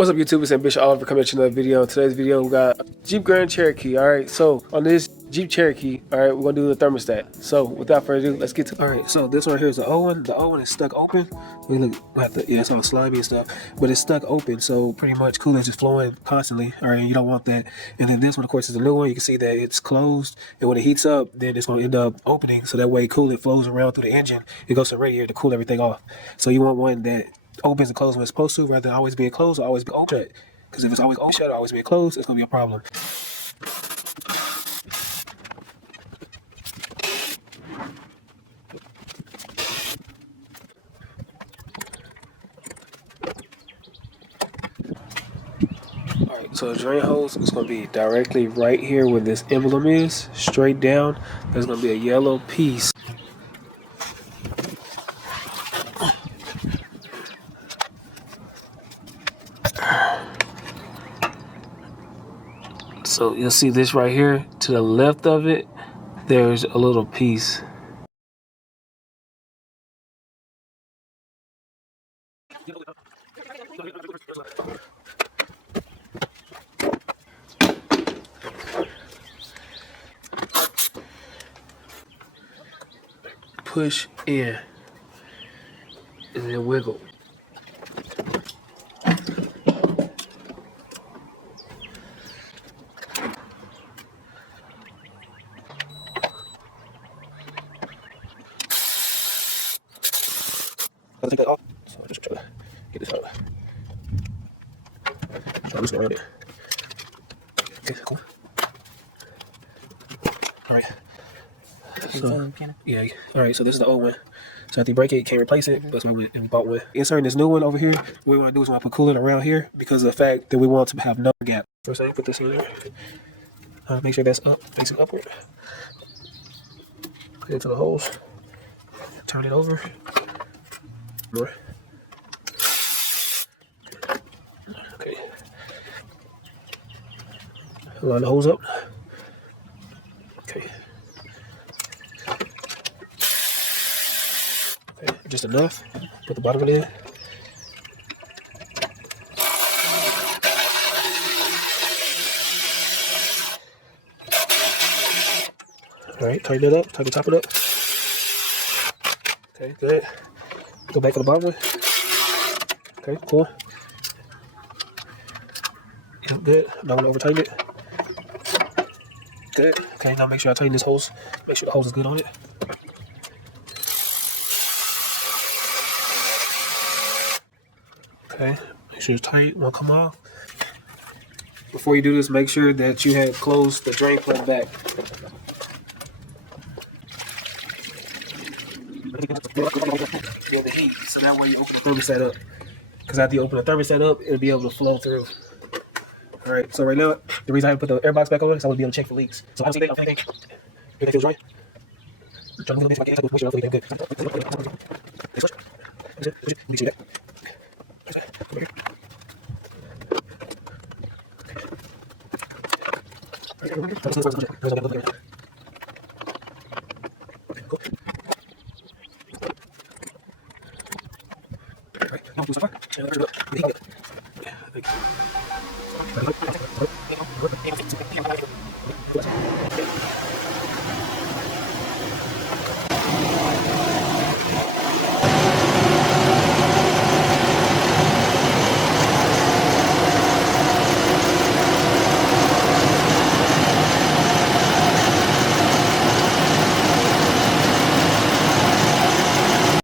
What's up YouTube, it's Ambitious Oliver coming at you another video. In today's video we got Jeep Cherokee. Alright, so on this Jeep Cherokee, alright, we're gonna do the thermostat. So without further ado, let's get to it. Alright, so this one here is the old one. The old one is stuck open. We have to, yeah, it's all slimy and stuff, but it's stuck open, so pretty much coolant is flowing constantly. Alright, you don't want that. And then this one, of course, is the new one. You can see that it's closed, and when it heats up, then it's gonna end up opening, so that way coolant flows around through the engine. It goes to the radiator to cool everything off. So you want one that opens and closes when it's supposed to, rather than always being closed or always be open. Because if it's always open shut or always being closed, it's gonna be a problem. Alright, so the drain hose is gonna be directly right here where this emblem is, straight down. There's gonna be a yellow piece. So you'll see this right here. To the left of it, there's a little piece. Push in and then wiggle. I'll take that off. So I'll just try to get this out. I'm just going around it. Okay, cool. Alright. So, yeah, alright, so this is the old one. So after you break it, you can't replace it. That's why we bought one. Inserting this new one over here, what we want to do is we want to put coolant around here because of the fact that we want to have no gap. First thing, put this in there. Make sure that's up, facing upward. Put it into the holes. Turn it over. More. Okay. Line the hose up. Okay. Okay, just enough. Put the bottom of it in. All right, tighten it up. Tighten the top of it up. Okay, good. Go back to the bottom one. Okay, cool. Yeah, good. Don't want to over tighten it. Good. Okay, now make sure I tighten this hose. Make sure the hose is good on it. Okay, make sure it's tight, won't come off. Before you do this, make sure that you have closed the drain plug back. Feel the heat, so that way you open the thermostat up. Because after you open the thermostat up, it'll be able to flow through. Alright, so right now, the reason I put the air box back on is I want to be able to check for leaks. So I don't see anything. Everything feels right. Try to move a little bit so I can make sure everything good. Push it. You can see that. Come here. Alright, now we'll do so far. Yeah, thank you.